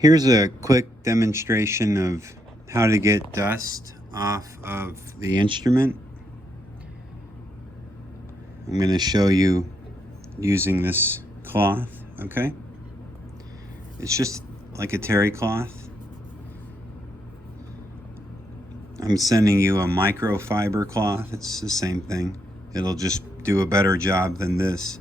Here's a quick demonstration of how to get dust off of the instrument. I'm going to show you using this cloth, okay? It's just like a terry cloth. I'm sending you a microfiber cloth. It's the same thing. It'll just do a better job than this.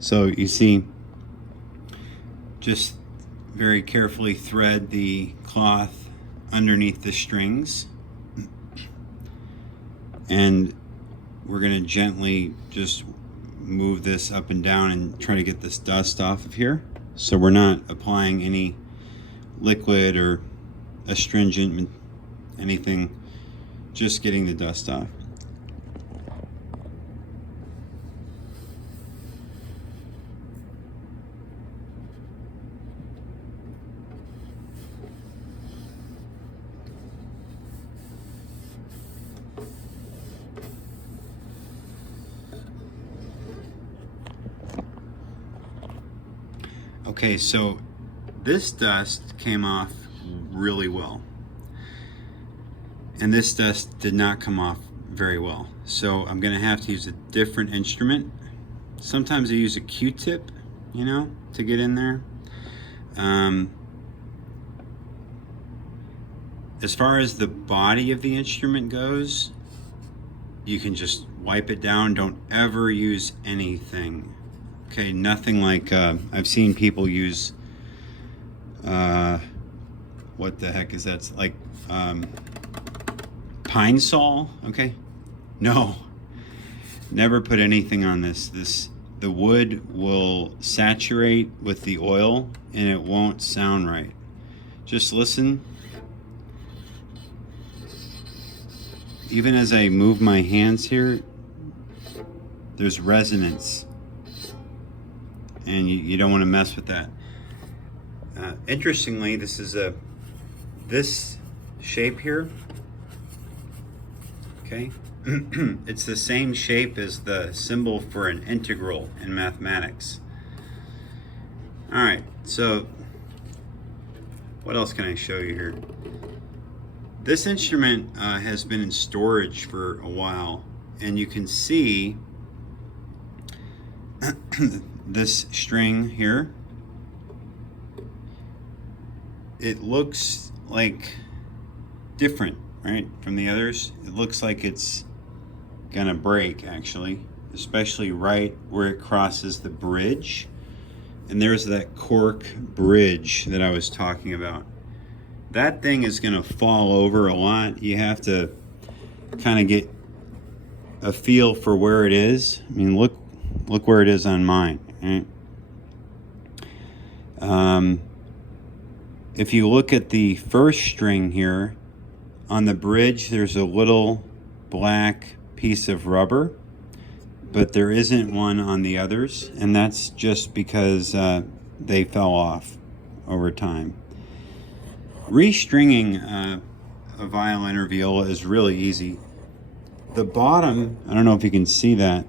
So you see, just very carefully thread the cloth underneath the strings, and we're going to gently just move this up and down and try to get this dust off of here. So we're not applying any liquid or astringent, anything, just getting the dust off. Okay, so this dust came off really well, and this dust did not come off very well. So I'm gonna have to use a different instrument. Sometimes I use a Q-tip, to get in there. As far as the body of the instrument goes, you can just wipe it down. Don't ever use anything. Okay, nothing like, I've seen people use, what the heck is that? It's like pine sol, okay? No, never put anything on this. The wood will saturate with the oil and it won't sound right. Just listen. Even as I move my hands here, there's resonance. And you don't want to mess with that. Interestingly, this is this shape here. Okay, it's the same shape as the symbol for an integral in mathematics. All right, so what else can I show you here? This instrument has been in storage for a while, and you can see this string here. It looks like different, right, from the others. It looks like it's gonna break, actually, especially right where it crosses the bridge. And there's that cork bridge that I was talking about. That thing is gonna fall over a lot. You have to kind of get a feel for where it is. I mean, look where it is on mine. Right? If you look at the first string here, on the bridge there's a little black piece of rubber, but there isn't one on the others, and that's just because they fell off over time. Restringing a violin or viola is really easy. The bottom, I don't know if you can see that,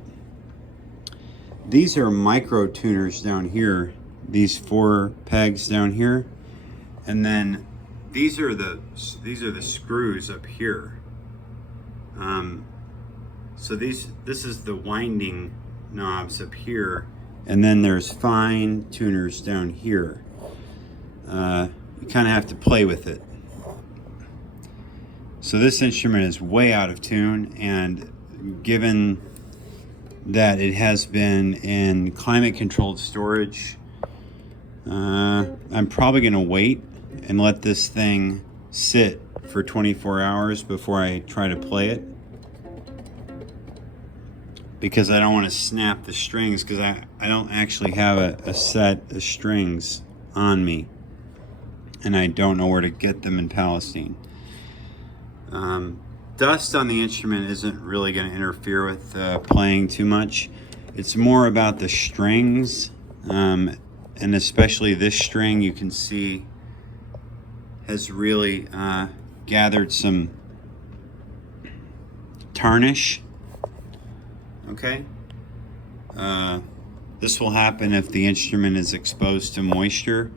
these are micro tuners down here, these 4 pegs down here, and then these are the screws up here. So this is the winding knobs up here, and then there's fine tuners down here. You kind of have to play with it. So this instrument is way out of tune, and given that it has been in climate controlled storage, I'm probably going to wait and let this thing sit for 24 hours before I try to play it, because I don't want to snap the strings, because I don't actually have a set of strings on me, and I don't know where to get them in Palestine. Dust on the instrument isn't really going to interfere with playing too much. It's more about the strings, and and especially this string, you can see has really gathered some tarnish. Okay, this will happen if the instrument is exposed to moisture,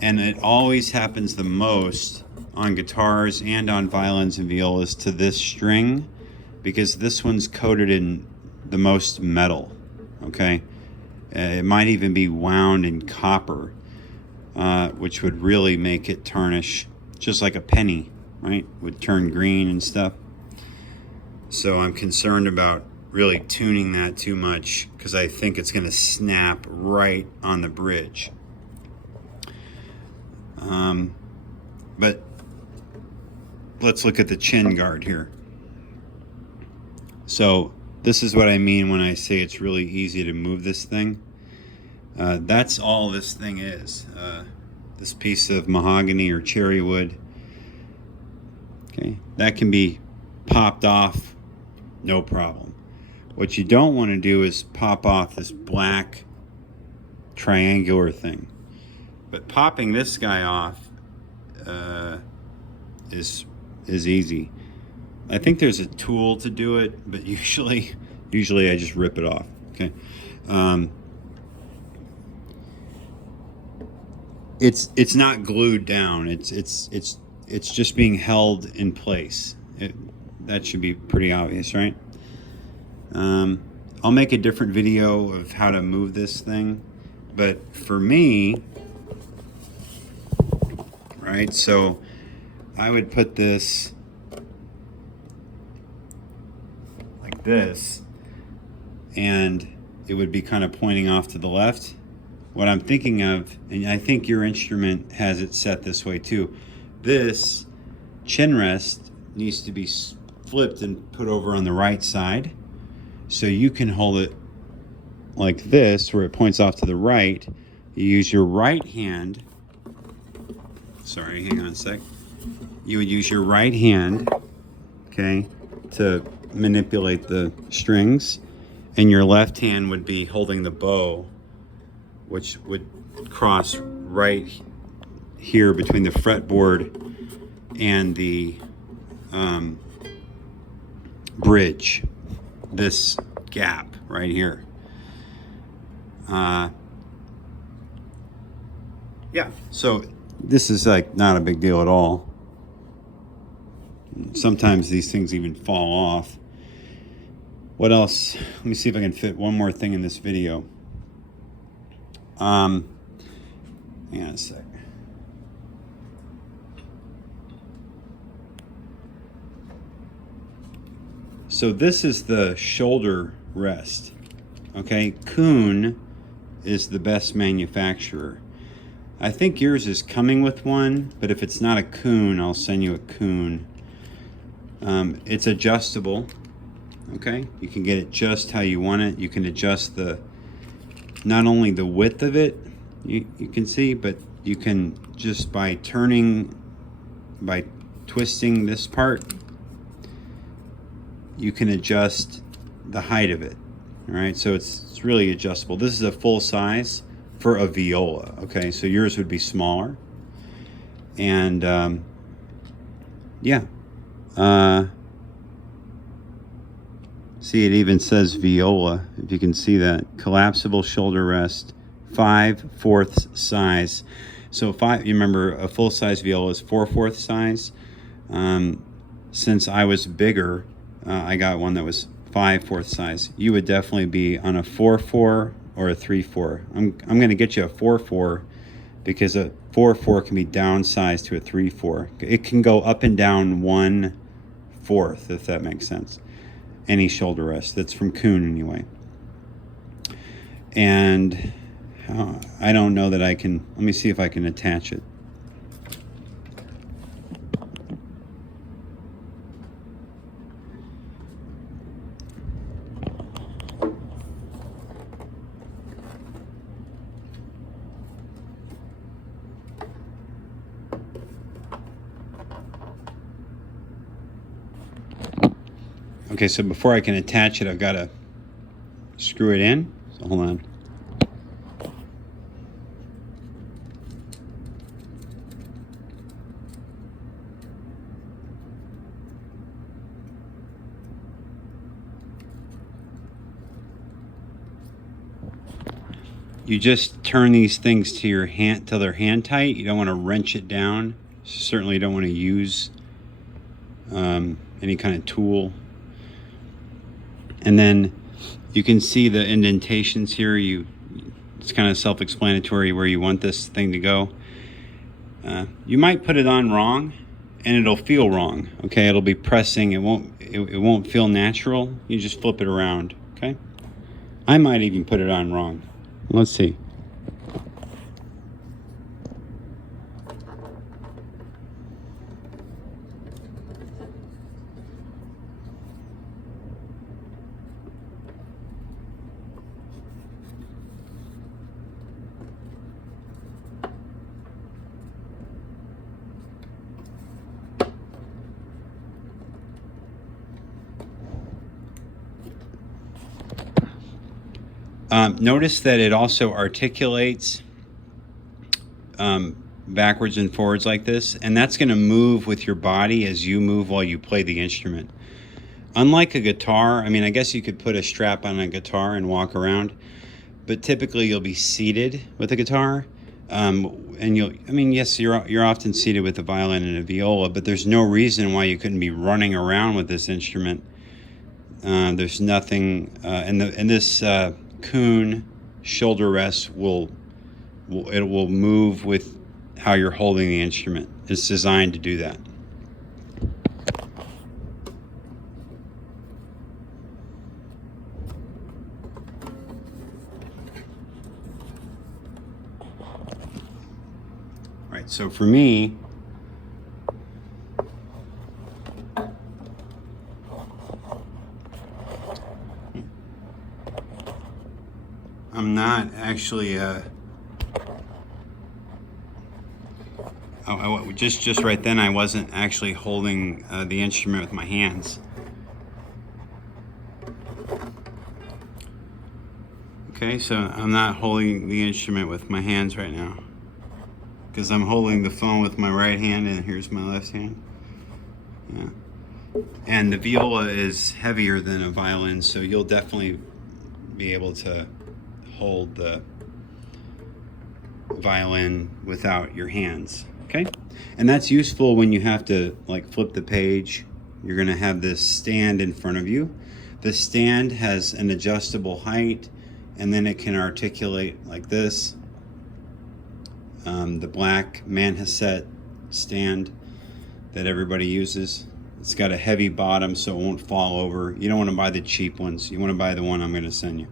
and it always happens the most on guitars and on violins and violas to this string, because this one's coated in the most metal. Okay, it might even be wound in copper, which would really make it tarnish, just like a penny, right? Would turn green and stuff. So I'm concerned about really tuning that too much, because I think it's going to snap right on the bridge. But let's look at the chin guard here. So this is what I mean when I say it's really easy to move this thing. That's all this thing is. This piece of mahogany or cherry wood. Okay, that can be popped off, no problem. What you don't want to do is pop off this black triangular thing. But popping this guy off is easy. I think there's a tool to do it, but usually I just rip it off. Okay. It's not glued down. It's just being held in place. That should be pretty obvious, right? I'll make a different video of how to move this thing, but for me, right, so I would put this like this, and it would be kind of pointing off to the left. What I'm thinking of, and I think your instrument has it set this way too, this chin rest needs to be flipped and put over on the right side, so you can hold it like this where it points off to the right. You use your right hand, sorry, hang on a sec. You would use your right hand, okay, to manipulate the strings, and your left hand would be holding the bow, which would cross right here between the fretboard and the bridge, this gap right here. Yeah, so this is like not a big deal at all. Sometimes these things even fall off. What else? Let me see if I can fit one more thing in this video. Hang on a sec. So this is the shoulder rest. Okay, Kuhn is the best manufacturer. I think yours is coming with one, but if it's not a Kuhn, I'll send you a Kuhn. It's adjustable. Okay, you can get it just how you want it. You can adjust not only the width of it, you can see, but you can just by twisting this part, you can adjust the height of it. All right, so it's really adjustable. This is a full size for a viola. Okay, so yours would be smaller, and yeah. See, it even says viola, if you can see that. Collapsible shoulder rest, 5/4 size. So you remember a full-size viola is 4/4 size. Since I was bigger, I got one that was 5/4 size. You would definitely be on a 4/4 or a 3/4. I'm going to get you a 4/4, because a 4/4 can be downsized to a 3/4. It can go up and down 1/4, if that makes sense. Any shoulder rest that's from Kuhn anyway. And I don't know that I can. Let me see if I can attach it. Okay, so before I can attach it, I've got to screw it in. So hold on. you just turn these things to your hand till they're hand tight. You don't want to wrench it down. You certainly don't want to use any kind of tool. And then you can see the indentations here. It's kind of self-explanatory where you want this thing to go. You might put it on wrong and it'll feel wrong. Okay, it'll be pressing. It won't feel natural. You just flip it around. Okay, I might even put it on wrong. Let's see. Notice that it also articulates backwards and forwards like this, and that's going to move with your body as you move while you play the instrument. Unlike a guitar, I mean, I guess you could put a strap on a guitar and walk around, but typically you'll be seated with a guitar, and yes, you're often seated with a violin and a viola, but there's no reason why you couldn't be running around with this instrument. There's nothing, and this Coon shoulder rest will move with how you're holding the instrument. It's designed to do that. Right, so for me, I'm not actually just right then I wasn't actually holding the instrument with my hands. Okay, so I'm not holding the instrument with my hands right now because I'm holding the phone with my right hand and here's my left hand. Yeah. And the viola is heavier than a violin, so you'll definitely be able to hold the violin without your hands. Okay, and that's useful when you have to like flip the page. You're going to have this stand in front of you. The stand has an adjustable height, and then it can articulate like this. The black Manhasset stand that everybody uses. It's got a heavy bottom so it won't fall over. You don't want to buy the cheap ones. You want to buy the one I'm going to send you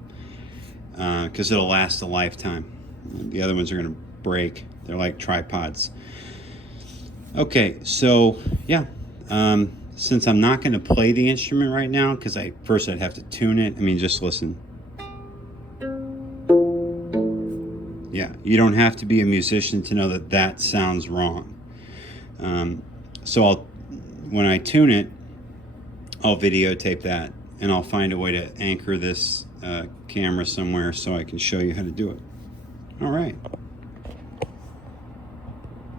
because it'll last a lifetime. The other ones are going to break. They're like tripods. Okay, so yeah, since I'm not going to play the instrument right now because first I'd have to tune it. I mean, just listen. Yeah, you don't have to be a musician to know that that sounds wrong. So when I tune it, I'll videotape that, and I'll find a way to anchor this camera somewhere so I can show you how to do it. All right.